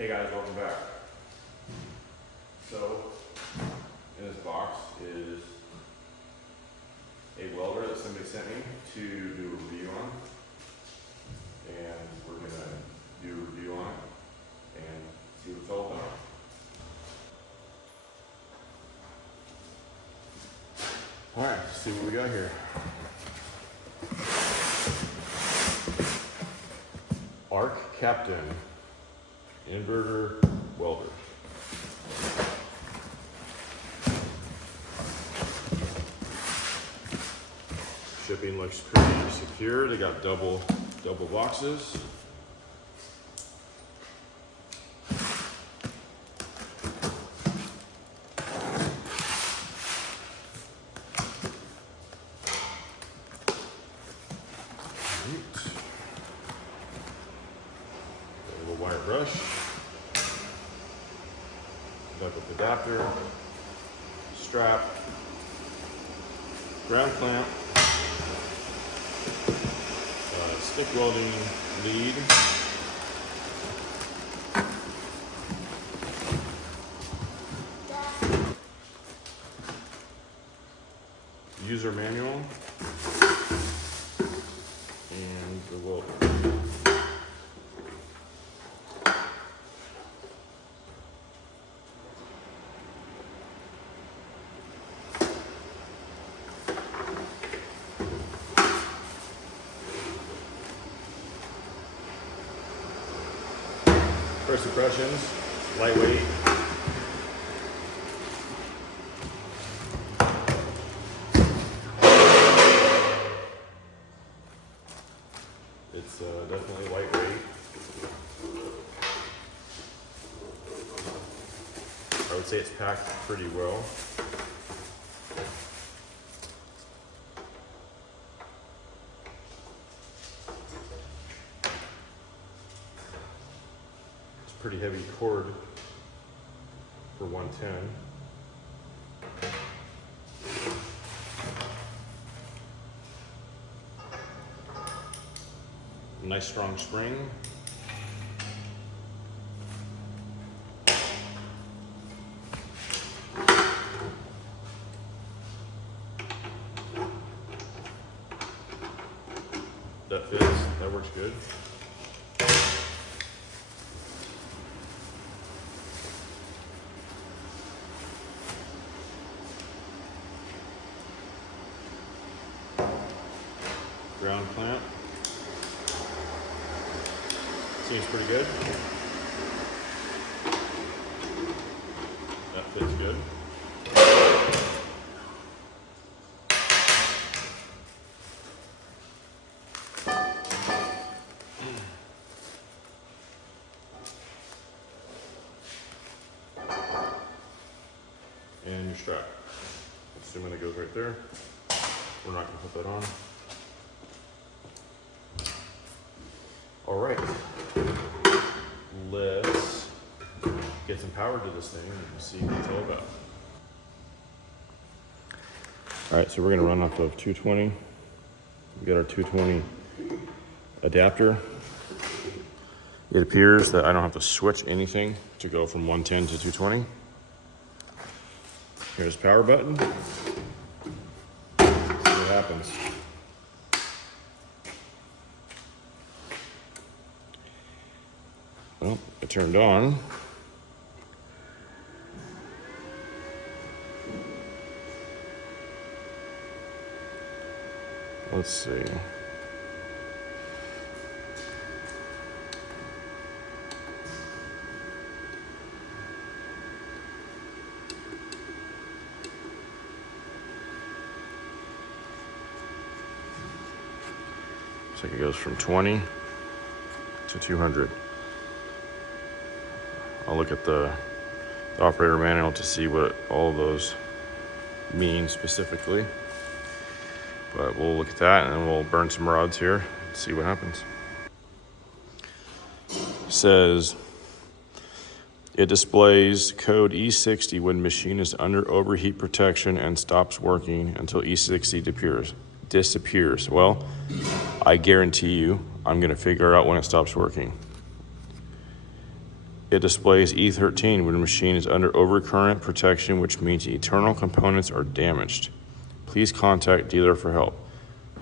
Hey guys, welcome back. So, in this box is a welder that somebody sent me to do a review on. And we're gonna do a review on it and see what it's all about. Alright, let's see what we got here. ARCCAPTAIN inverter welder. Shipping looks pretty secure. They got double boxes. A little wire brush. Backup adapter. Strap. Ground clamp. Stick welding lead. User manual. And the welder. First impressions, lightweight. It's definitely lightweight. I would say it's packed pretty well. Pretty heavy cord for 110. Nice strong spring. That fits, that works good. Ground clamp. Seems pretty good. That fits good. And your strap. Assuming it goes right there. We're not going to put that on. All right, let's get some power to this thing and see what it's all about. All right, so we're gonna run off of 220. We got our 220 adapter. It appears that I don't have to switch anything to go from 110 to 220. Here's the power button. See what happens. Well, it turned on. Let's see. Looks like it goes from 20 to 200. I'll look at the operator manual to see what all of those mean specifically. But we'll look at that and then we'll burn some rods here and see what happens. It says it displays code E60 when machine is under overheat protection and stops working until E60 disappears. Well, I guarantee you I'm gonna figure out when it stops working. It displays E13 when the machine is under overcurrent protection, which means internal components are damaged. Please contact dealer for help.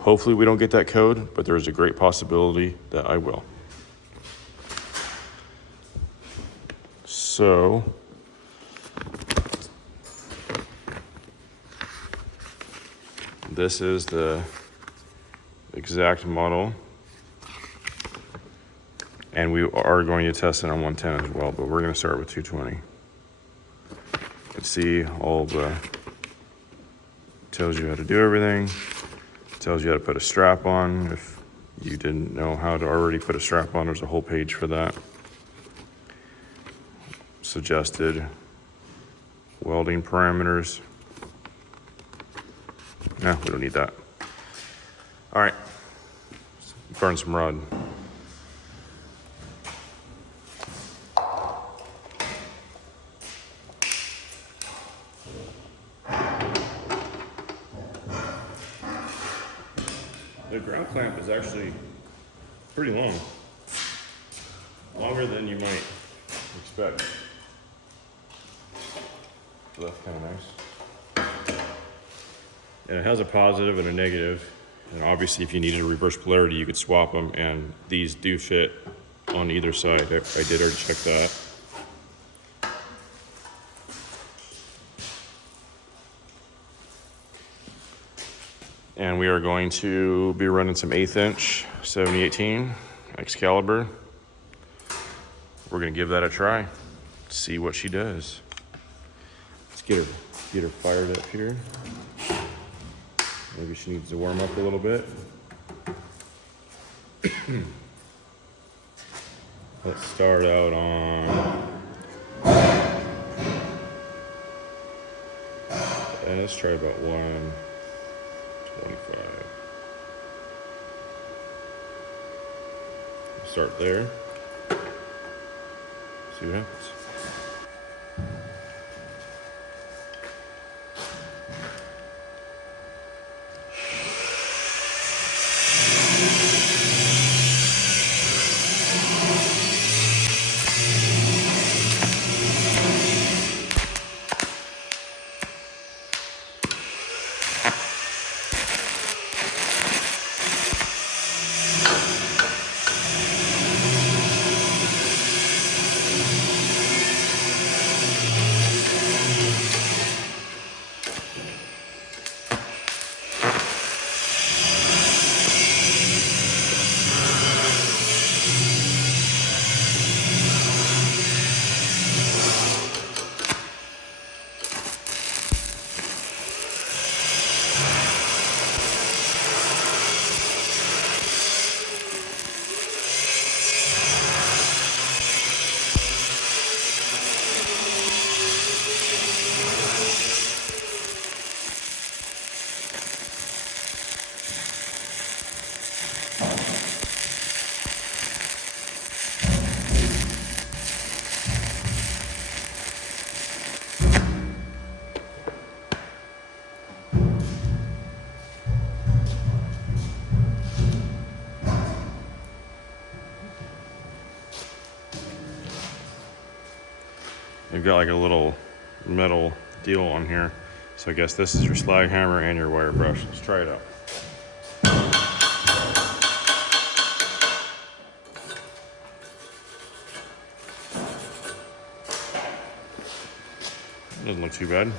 Hopefully we don't get that code, but there is a great possibility that I will. So, this is the exact model, and we are going to test it on 110 as well, but we're going to start with 220. You can see all the, tells you how to do everything, tells you how to put a strap on. If you didn't know how to already put a strap on, there's a whole page for that. Suggested welding parameters. No, we don't need that. All right, let's burn some rod. The ground clamp is actually pretty long. Longer than you might expect. So that's kind of nice. And it has a positive and a negative. And obviously if you needed a reverse polarity, you could swap them, and these do fit on either side. I did already check that. And we are going to be running some 1/8 inch 7018 Excalibur. We're gonna give that a try, see what she does. Let's get her fired up here. Maybe she needs to warm up a little bit. Let's start out on, and let's try about 125. Start there. See what happens. You've got like a little metal deal on here. So I guess this is your slag hammer and your wire brush. Let's try it out. Doesn't look too bad.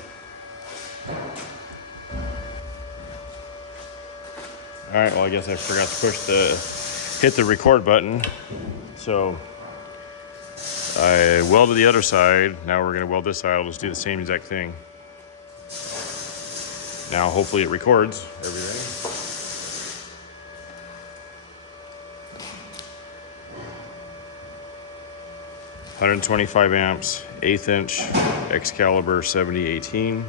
All right, well, I guess I forgot to hit the record button. So I welded the other side. Now we're gonna weld this side. I'll just do the same exact thing. Now hopefully it records. Are we ready? $125 amps, 1/8 inch Excalibur 7018.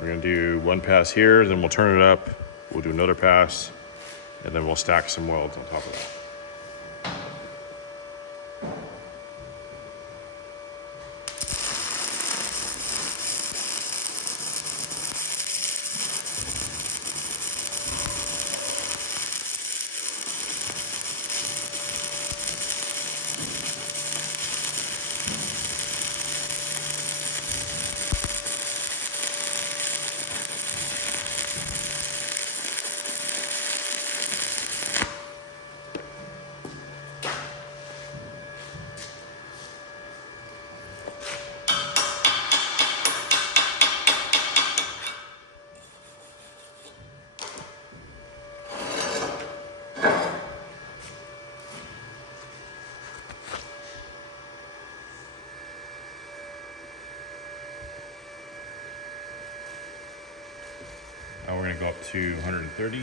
We're gonna do one pass here, then we'll turn it up. We'll do another pass, and then we'll stack some welds on top of that. go up to 130.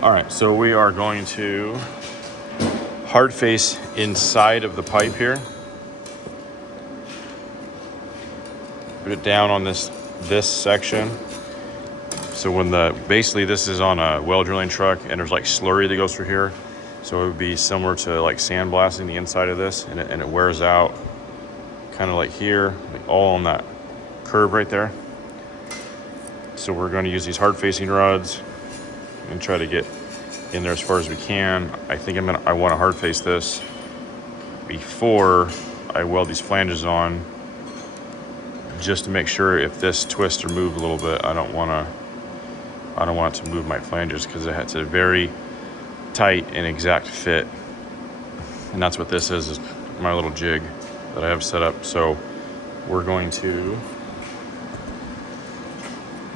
All right, so we are going to hard face inside of the pipe here. Put it down on this section. So when basically this is on a well drilling truck and there's like slurry that goes through here. So it would be similar to like sandblasting the inside of this, and it wears out kind of like here, like all on that curve right there. So we're going to use these hard facing rods and try to get in there as far as we can. I think I want to hard face this before I weld these flanges on, just to make sure if this twists or moves a little bit, I don't want it to move my flanges, because it's a very tight and exact fit. And that's what this is my little jig that I have set up. So we're going to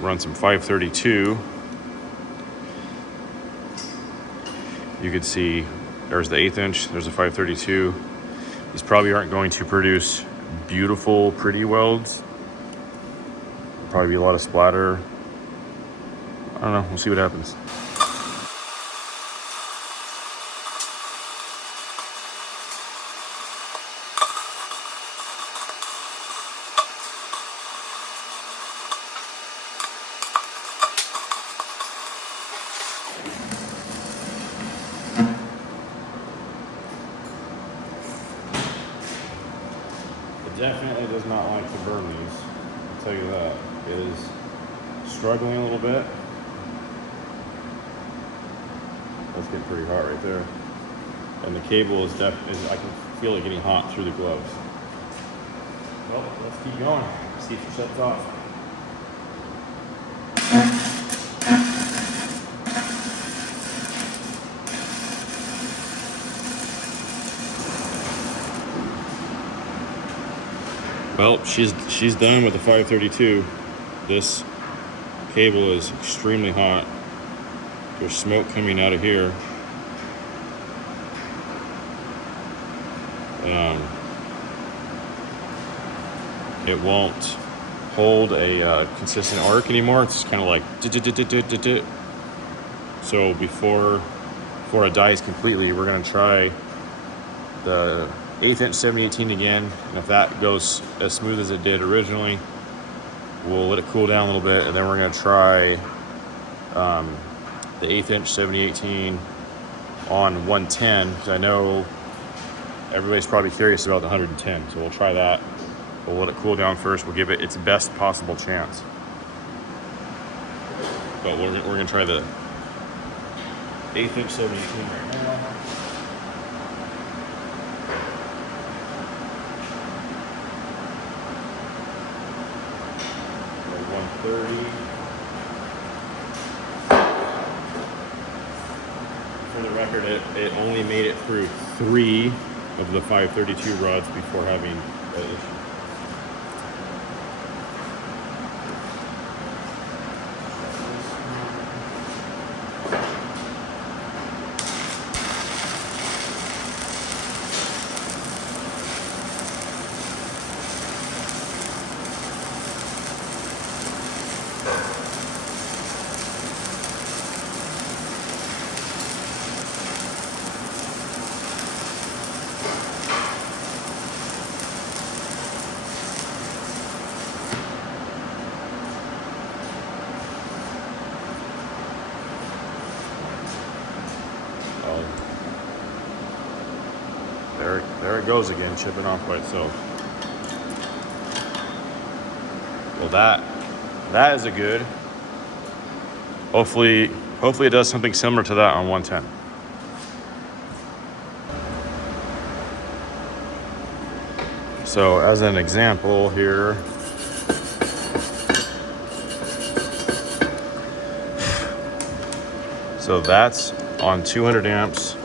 run some 532. You could see there's the 1/8 inch, there's a 532. These probably aren't going to produce beautiful, pretty welds. Probably be a lot of splatter. I don't know, we'll see what happens. Definitely does not like to burn these, I'll tell you that. It is struggling a little bit. That's getting pretty hot right there. And the cable is I can feel it getting hot through the gloves. Well, let's keep going, see if it shuts off. Well, she's done with the 532. This cable is extremely hot. There's smoke coming out of here. It won't hold a consistent arc anymore. It's kind of like so before it dies completely, we're gonna try the 1/8 inch 7018 again, and if that goes as smooth as it did originally, we'll let it cool down a little bit, and then we're going to try the 1/8 inch 7018 on 110, because I know everybody's probably curious about the 110, so we'll try that. We'll let it cool down first. We'll give it its best possible chance. But we're going to try the 1/8 inch 7018 right now. For the record, it only made it through 3 of the 532 rods before having that issue. it goes again, chipping off by itself. Well, that is a good. Hopefully it does something similar to that on 110. So as an example here, so that's on 200 amps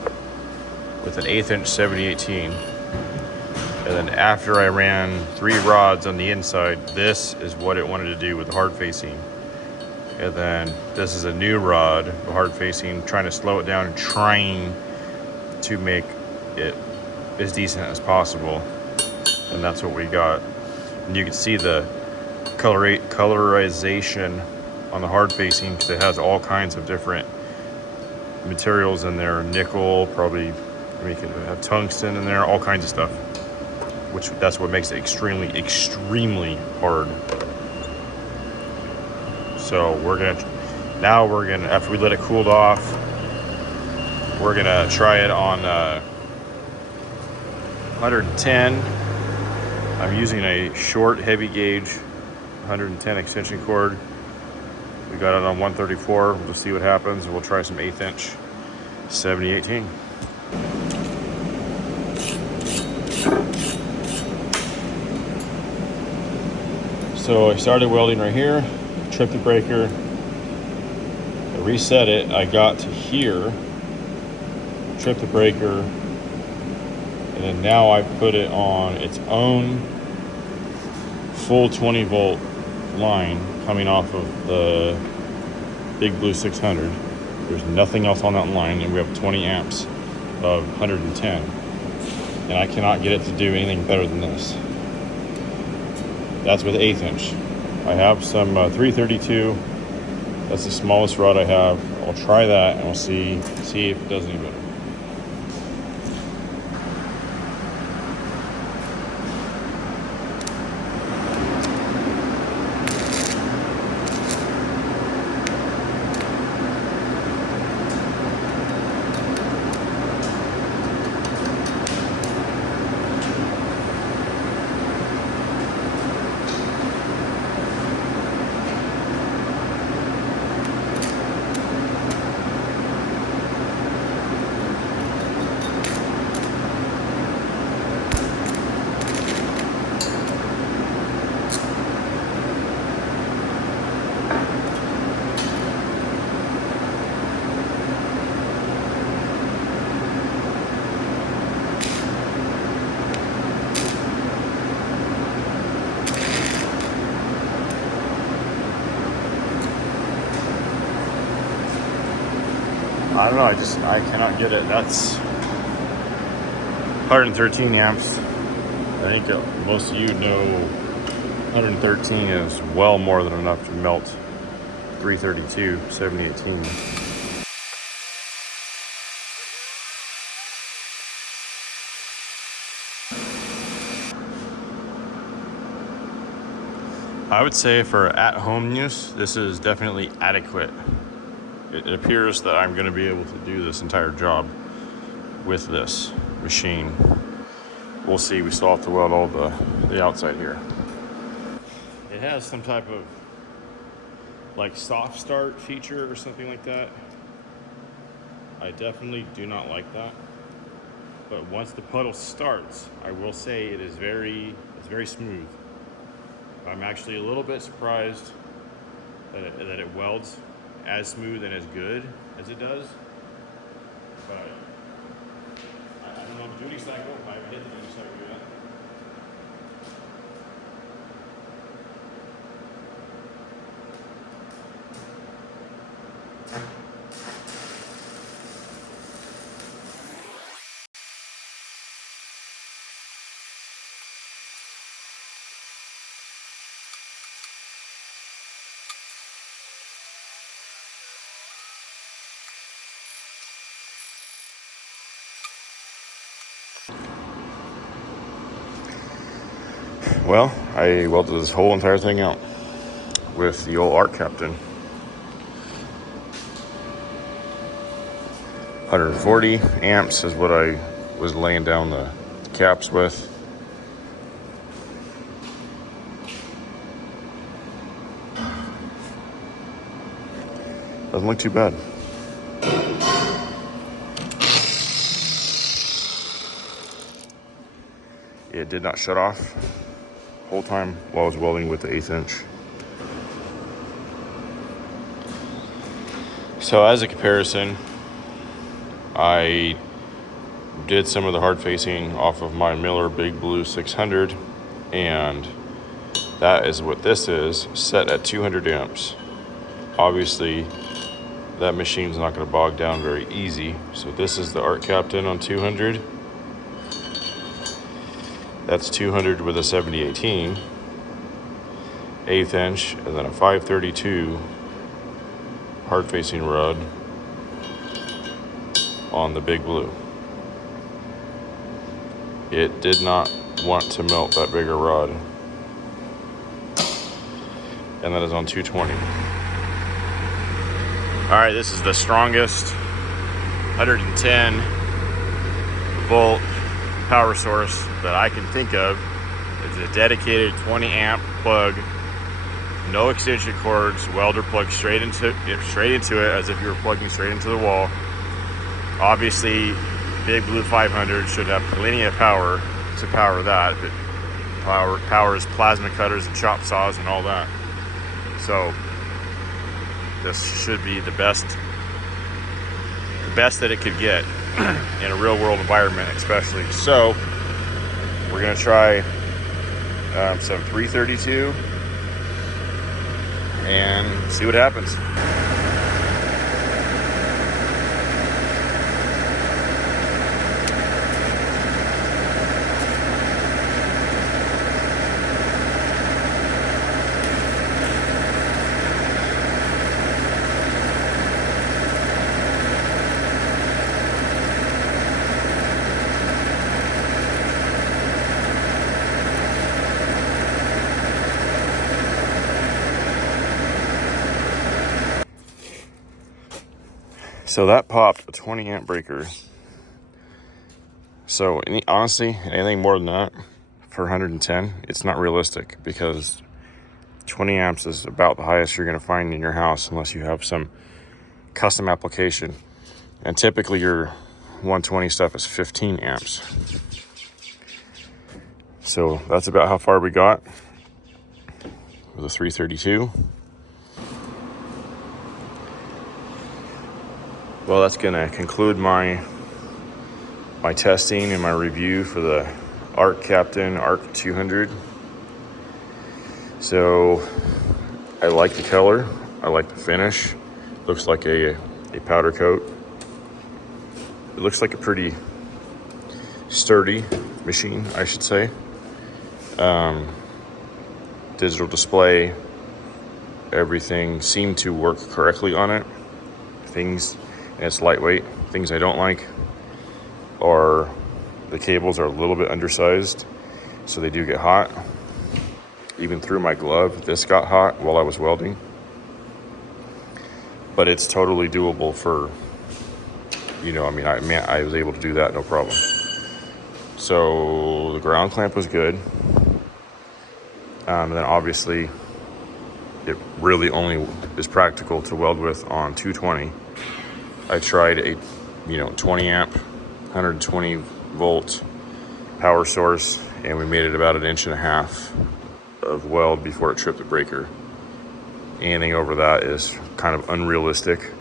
with an 1/8 inch 7018. And then after I ran 3 rods on the inside, this is what it wanted to do with the hard facing. And then this is a new rod, the hard facing, trying to slow it down and trying to make it as decent as possible. And that's what we got. And you can see the colorization on the hard facing because it has all kinds of different materials in there. Nickel, probably we could have tungsten in there, all kinds of stuff. Which that's what makes it extremely, extremely hard. So we're gonna after we let it cool off, we're gonna try it on 110. I'm using a short, heavy gauge 110 extension cord. We got it on 134. We'll see what happens, and we'll try some 1/8 inch 7018. So I started welding right here, tripped the breaker, I reset it, I got to here, tripped the breaker, and then now I put it on its own full 20 volt line coming off of the Big Blue 600. There's nothing else on that line, and we have 20 amps of 110. And I cannot get it to do anything better than this. That's with 1/8 inch. I have some 332. That's the smallest rod I have. I'll try that and we'll see if it does any better. I don't know, I cannot get it. That's 113 amps. I think most of you know 113 is well more than enough to melt 332 7018. I would say for at-home use, this is definitely adequate. It appears that I'm going to be able to do this entire job with this machine. We'll see. We still have to weld all the outside here. It has some type of like soft start feature or something like that. I definitely do not like that. But once the puddle starts, I will say it's very smooth. I'm actually a little bit surprised that it welds as smooth and as good as it does. But I don't know the duty cycle. I haven't hit the duty cycle yet. Well, I welded this whole entire thing out with the old ARCCAPTAIN. 140 amps is what I was laying down the caps with. Doesn't look too bad. It did not shut off the whole time while I was welding with the 1/8 inch. So as a comparison, I did some of the hard facing off of my Miller Big Blue 600, and that is what this is, set at 200 amps. Obviously, that machine's not going to bog down very easy. So this is the ARCCAPTAIN on 200. That's 200 with a 7018, 1/8 inch, and then a 532 hard facing rod on the Big Blue. It did not want to melt that bigger rod. And that is on 220. All right, this is the strongest 110 volt power source that I can think of. It's a dedicated 20 amp plug, no extension cords, welder plug straight into it as if you were plugging straight into the wall. Obviously, Big Blue 500 should have plenty of power to power that. It powers plasma cutters and chop saws and all that. So this should be the best that it could get in a real world environment, especially. So we're gonna try some 332 and see what happens. So that popped a 20 amp breaker. So honestly, anything more than that for 110, it's not realistic, because 20 amps is about the highest you're going to find in your house unless you have some custom application. And typically your 120 stuff is 15 amps. So that's about how far we got with a 332. Well, that's gonna conclude my testing and my review for the ARCCAPTAIN ARC 200. So I like the color, I like the finish. Looks like a powder coat. It looks like a pretty sturdy machine, I should say. Digital display, everything seemed to work correctly on it. And it's lightweight. Things I don't like are the cables are a little bit undersized, so they do get hot. Even through my glove, this got hot while I was welding. But it's totally doable for, I was able to do that, no problem. So the ground clamp was good. And then obviously, it really only is practical to weld with on 220. I tried a 20 amp 120 volt power source, and we made it about 1.5 inches of weld before it tripped the breaker. Anything over that is kind of unrealistic.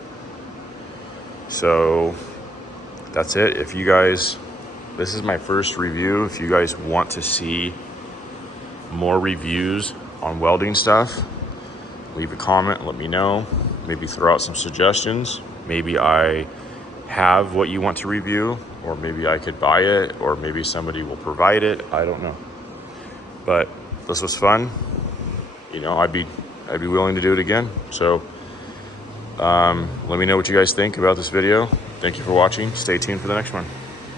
So that's it. This is my first review. If you guys want to see more reviews on welding stuff, leave a comment, let me know. Maybe throw out some suggestions. Maybe I have what you want to review, or maybe I could buy it, or maybe somebody will provide it. I don't know. But this was fun. I'd be willing to do it again. So let me know what you guys think about this video. Thank you for watching. Stay tuned for the next one.